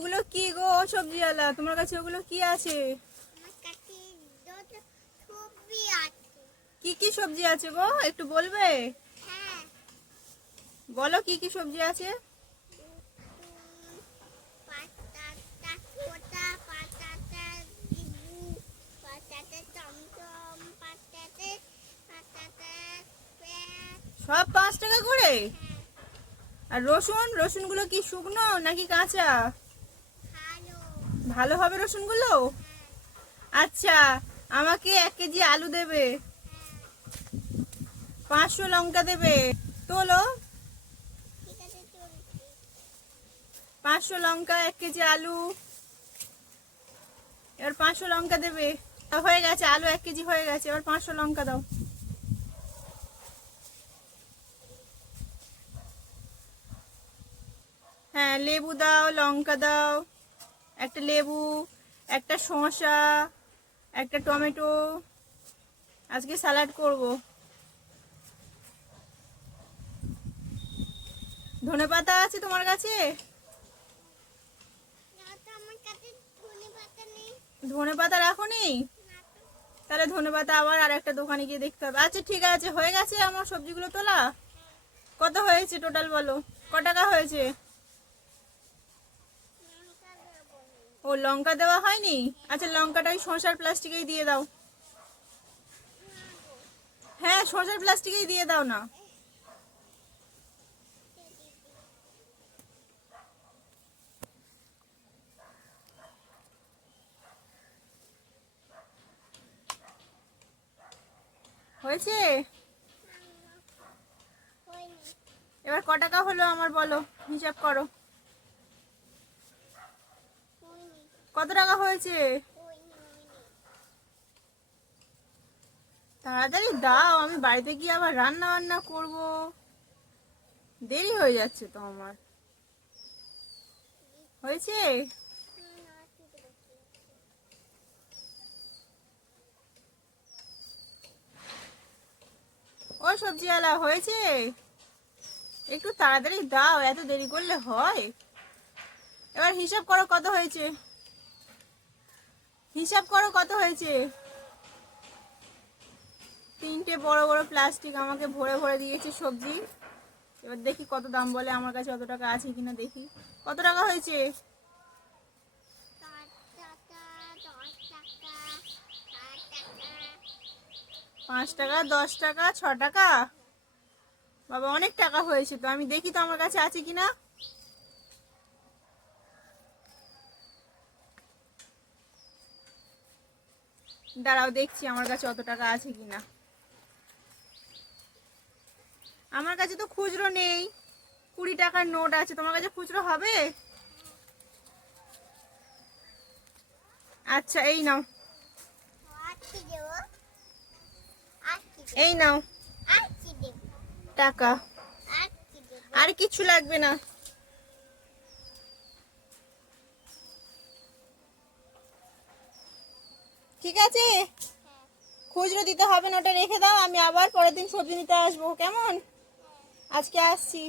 ওগুলো কি গো সবজিওয়ালা, তোমার কাছে ওগুলো কি আছে? কি কি সবজি আছে গো, একটু বলবে? বলো কি কি সবজি আছে। সব 5 টাকা করে? আর রসুন, রসুনগুলো কি শুকনো নাকি কাঁচা? ভালো হবে রসুনগুলো? আচ্ছা, আমাকে 1 কেজি আলু দেবে, 500 লঙ্কা দেবে। তোলো, 500 লঙ্কা, 1 কেজি আলু, এবার 500 লঙ্কা দেবে। হয়ে গেছে, আলু 1 কেজি হয়ে গেছে, এবার 500 লঙ্কা দাও। হ্যাঁ, লেবু দাও, লঙ্কা দাও, একটা লেবু, একটা শসা, একটা টমেটো, আজকে স্যালাড করব। ধনেপাতা আছে তোমার কাছে? ধনেপাতা রাখোনি? তাহলে ধনেপাতা আবার আর একটা দোকানে গিয়ে দেখতে হবে। আচ্ছা ঠিক আছে, হয়ে গেছে আমার সবজিগুলো তোলা। কত হয়েছে টোটাল বলো, ক টাকা হয়েছে? ও, লঙ্কা দেওয়া হয়নি? আচ্ছা, লঙ্কাটা ওই শসার প্লাস্টিকেই দিয়ে দাও। হ্যাঁ, শসার প্লাস্টিকেই দিয়ে দাও না। হয়েছে? এবার ক টাকা হলো আমার বলো, হিসাব করো। কত টাকা হয়েছে? তাড়াতাড়ি দাও, আমি বাড়িতে গিয়ে আবার রান্না বান্না করব, দেরি হয়ে যাচ্ছে তো আমার। হয়েছে? ও সবজিওয়ালা, হয়েছে? একটু তাড়াতাড়ি দাও, এত দেরি করলে হয়? এবার হিসাব করো কত হয়েছে, হিসাব করো কত হয়েছে। 3টে বড় বড় প্লাস্টিক আমাকে ভরে ভরে দিয়েছে সবজি। এবার দেখি কত দাম বলে, আমার কাছে অত টাকা আছে কিনা দেখি। কত টাকা হয়েছে? 5 টাকা, 10 টাকা, 6 টাকা? বাবা, অনেক টাকা হয়েছে তো, আমি দেখি তো আমার কাছে আছে কিনা। দাঁড়াও, দেখছি আমার কাছে অত টাকা আছে কিনা। আমার কাছে তো খুচরো নেই, 20 টাকার নোট আছে। তোমার কাছে খুচরো হবে? আচ্ছা, এই নাও, এই নাও টাকা, আর কিছু লাগবে না। ঠিক আছে, খুচরো দিতে হবে না, ওটা রেখে দাও, আমি আবার পরের দিন সবজি নিতে আসবো, কেমন? আজকে আসছি।